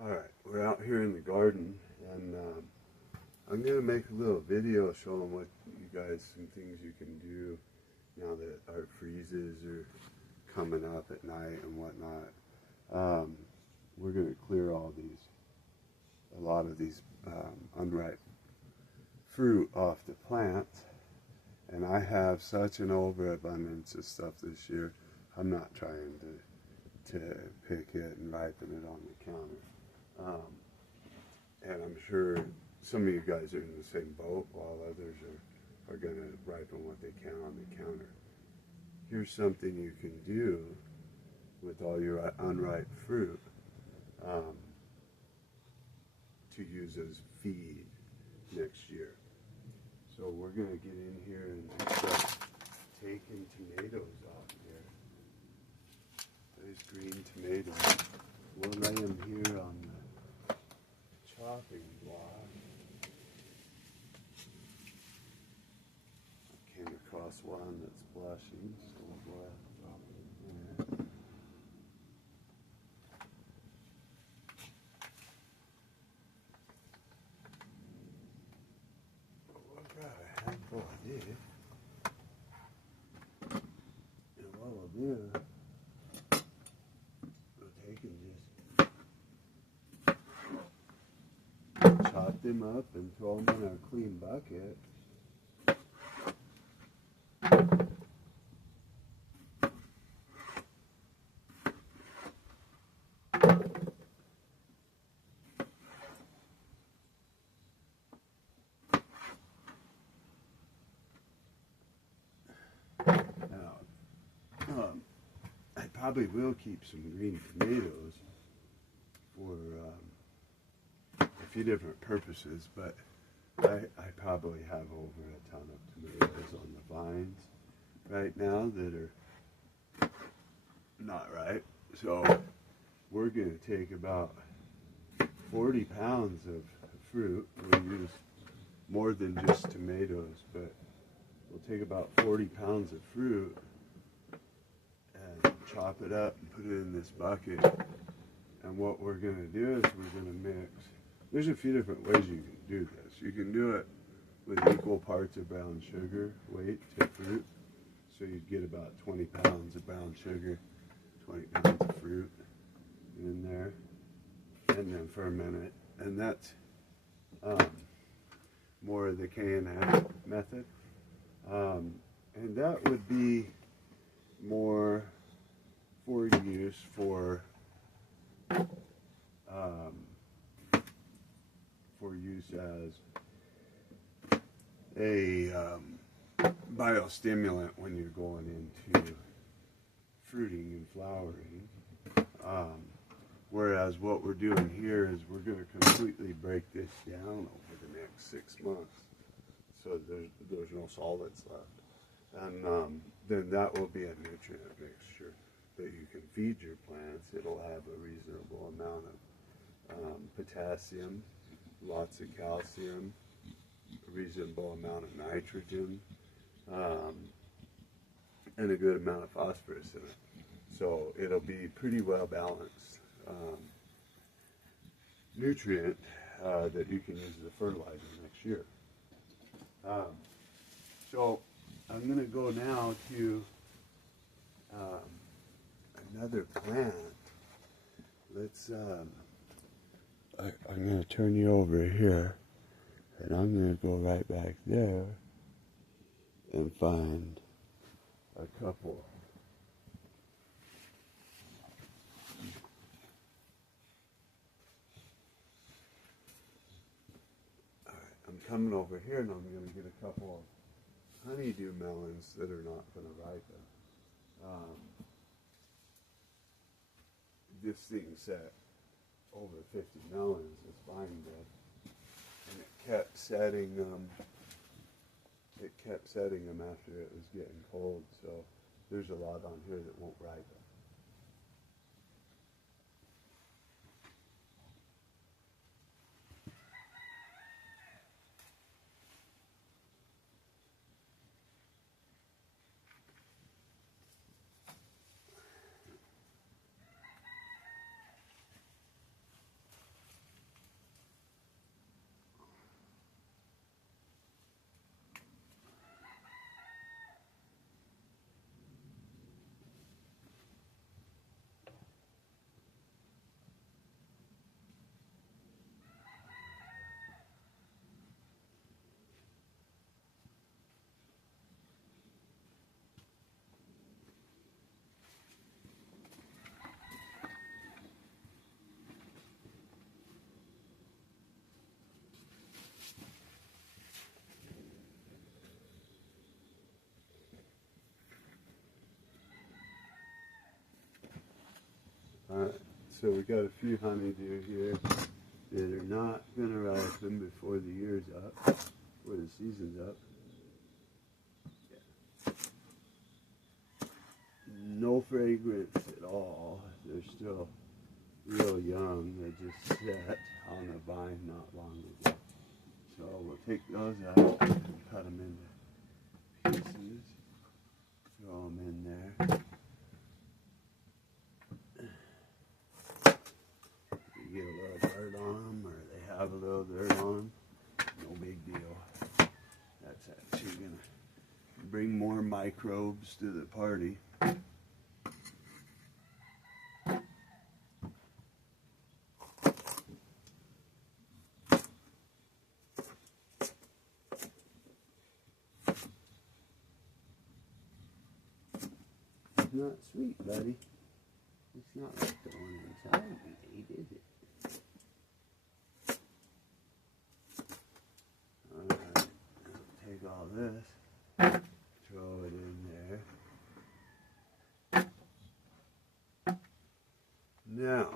Alright, we're out here in the garden, and I'm going to make a little video showing what you guys, some things you can do now that our freezes are coming up at night and whatnot. We're going to clear a lot of these unripe fruit off the plants, and I have such an overabundance of stuff this year. I'm not trying to pick it and ripen it on the counter. And I'm sure some of you guys are in the same boat, while others are going to ripen what they can on the counter. Here's something you can do with all your unripe fruit to use as feed next year. So we're going to get in here and start taking tomatoes off here. There's green tomatoes. We'll lay them here on the chopping block. I came across one that's blushing, so we'll go ahead and drop it in there. I've got a handful of these. And what we'll do, we'll take and just chop them up and throw them in our clean bucket. Now, I probably will keep some green tomatoes for a few different purposes, but I probably have over a ton of tomatoes on the vines right now that are not ripe. So we're going to take about 40 pounds of fruit. We'll use more than just tomatoes, but we'll take about 40 pounds of fruit and chop it up and put it in this bucket. And what we're going to do is we're going to mix. There's a few different ways you can do this. You can do it with equal parts of brown sugar weight to fruit. So you'd get about 20 pounds of brown sugar, 20 pounds of fruit in there, and then ferment it. And that's more of the K&N method. And that would be more for use as a biostimulant when you're going into fruiting and flowering. Whereas what we're doing here is we're going to completely break this down over the next 6 months, so there's no solids left, and then that will be a nutrient mixture that you can feed your plants. It'll have a reasonable amount of potassium, lots of calcium, a reasonable amount of nitrogen, and a good amount of phosphorus in it. So it'll be pretty well balanced nutrient that you can use as a fertilizer next year. So I'm going to go now to another plant. Let's I'm going to turn you over here, and I'm going to go right back there and find a couple. All right, I'm coming over here, and I'm going to get a couple of honeydew melons that are not going to ripen. This thing set over 50 melons is fine dead, and it kept setting them. It kept setting them after it was getting cold. So there's a lot on here that won't ripen. so we got a few honeydew here that are not going to ripen before the year's up, before the season's up. Yeah. No fragrance at all. They're still real young. They just set on the vine not long ago. So we'll take those out and cut them into pieces. Throw them in there. You get a little dirt on them, or they have a little dirt on them, no big deal. That's actually going to bring more microbes to the party. It's not sweet, buddy. It's not like the one inside we ate, is it? Alright, take all this, throw it in there. Now,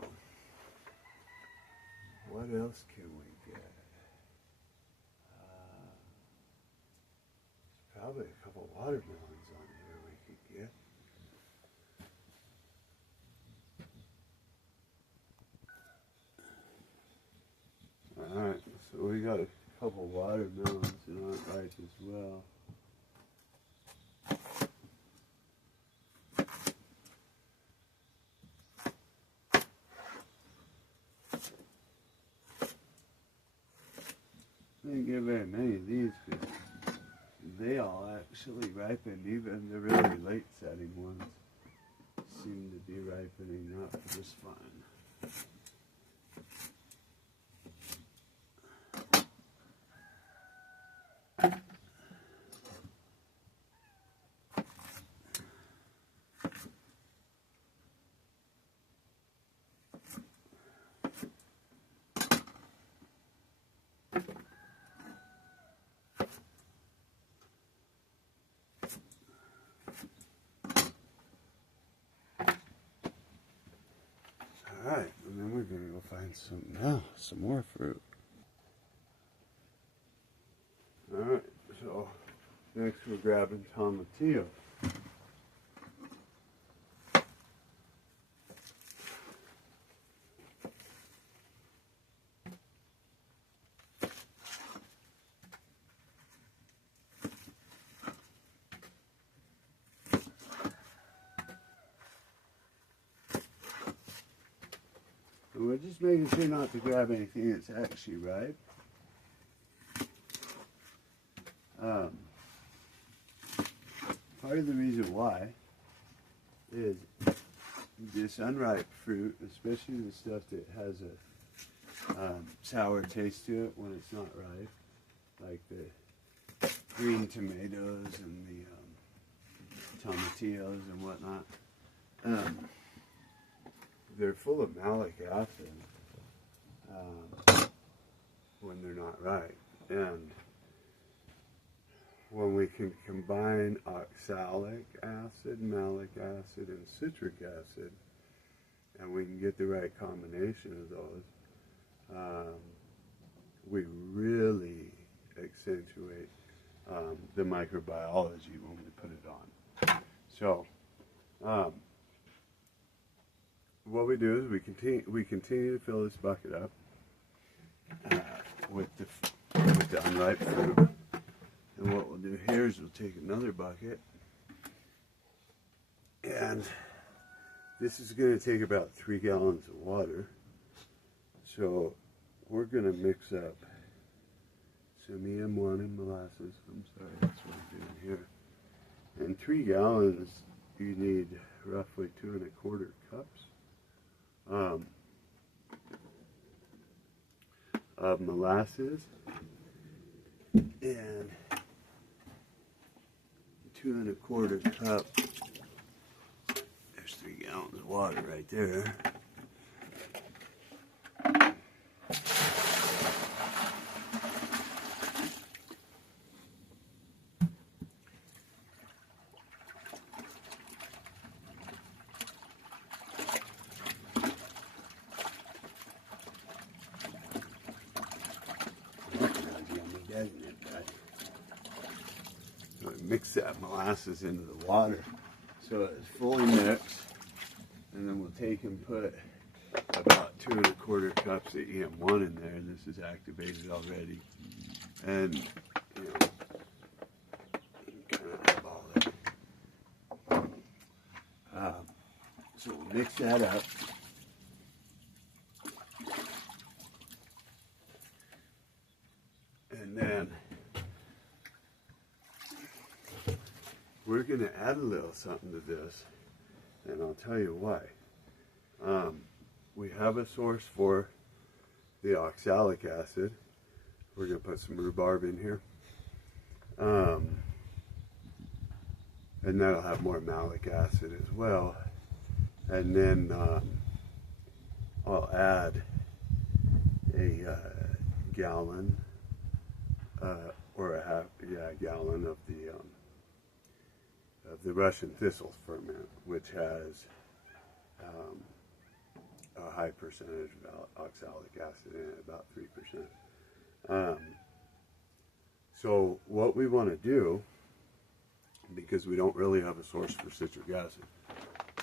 what else can we get? There's probably a couple watermelons on here we could get. Alright, so we got a couple watermelons that aren't ripe as well. I didn't get very many of these because they all actually ripened. Even the really late setting ones seem to be ripening up just fine. Alright, and then we're going to go find some more fruit. Alright, so next we're grabbing tomatillo. And we're just making sure not to grab anything that's actually ripe. Part of the reason why is this unripe fruit, especially the stuff that has a sour taste to it when it's not ripe, like the green tomatoes and the tomatillos and whatnot, they're full of malic acid when they're not ripe. And when we can combine oxalic acid, malic acid, and citric acid, and we can get the right combination of those, we really accentuate the microbiology when we put it on. So, what we do is we continue to fill this bucket up with the unripe fruit. And what we'll do here is we'll take another bucket, and this is going to take about 3 gallons of water. So we're going to mix up some EM1 and molasses. I'm sorry, that's what I'm doing here. And 3 gallons, you need roughly 2 1/4 cups of molasses and 2 1/4 cup. There's 3 gallons of water right there. mix that molasses into the water so it's fully mixed, and then we'll take and put about 2 1/4 cups of EM1 in there. This is activated already, and you know, kind of eyeball it. So we'll mix that up. And then we're going to add a little something to this, and I'll tell you why. We have a source for the oxalic acid. We're going to put some rhubarb in here. And that'll have more malic acid as well. And then I'll add a gallon or a half gallon of the Russian thistle ferment, which has a high percentage of oxalic acid in it, about 3%. So what we want to do, because we don't really have a source for citric acid,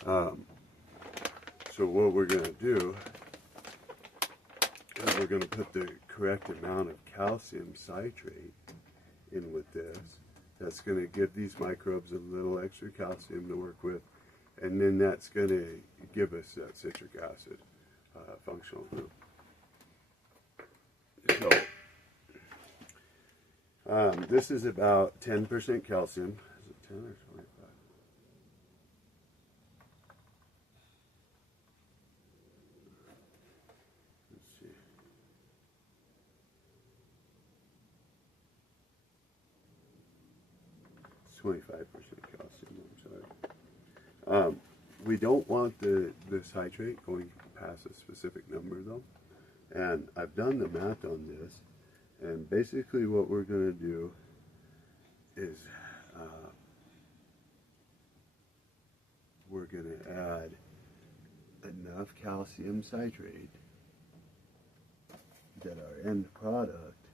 so what we're going to do is we're going to put the correct amount of calcium citrate in with this. That's going to give these microbes a little extra calcium to work with, and then that's going to give us that citric acid functional group. So this is about 10% calcium. Is it 10 or 25? Let's see. It's 25% calcium, I'm sorry. We don't want the citrate going past a specific number though. And I've done the math on this. And basically what we're going to do is we're going to add enough calcium citrate that our end product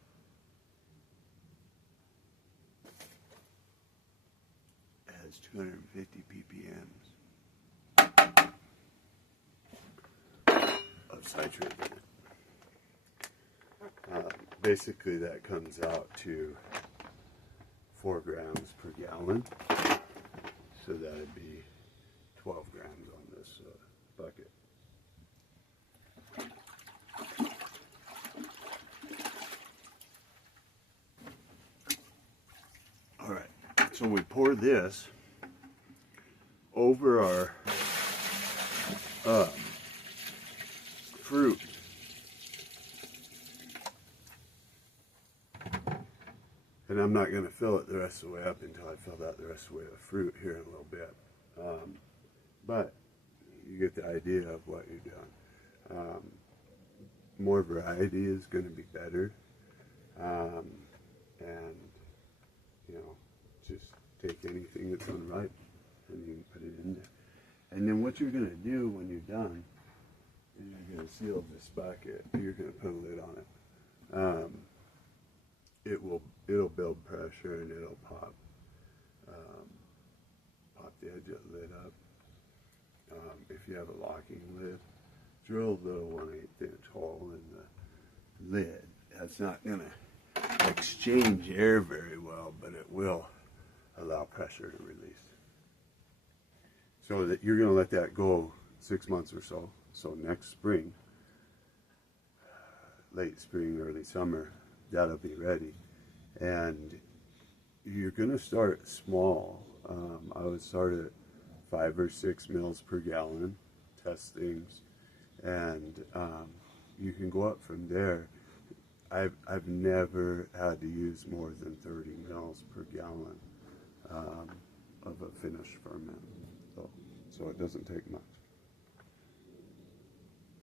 has 250 ppms of citrate in it. Basically that comes out to 4 grams per gallon, so that'd be 12 grams on this bucket. All right, so we pour this over our fruit. And I'm not going to fill it the rest of the way up until I fill out the rest of the way of fruit here in a little bit. But you get the idea of what you're doing. More variety is going to be better. And, you know, just take anything that's unripe and you can put it in there. And then what you're going to do when you're done is you're going to seal this bucket. You're going to put a lid on it. It'll build pressure and it'll pop the edge of the lid up. If you have a locking lid, drill a little 1/8 inch hole in the lid. That's not going to exchange air very well, but it will allow pressure to release. So that you're going to let that go 6 months or so. So next spring, late spring, early summer, that'll be ready. And you're going to start small. I would start at 5 or 6 mils per gallon, test things, and you can go up from there. I've never had to use more than 30 mils per gallon of a finished ferment, so it doesn't take much.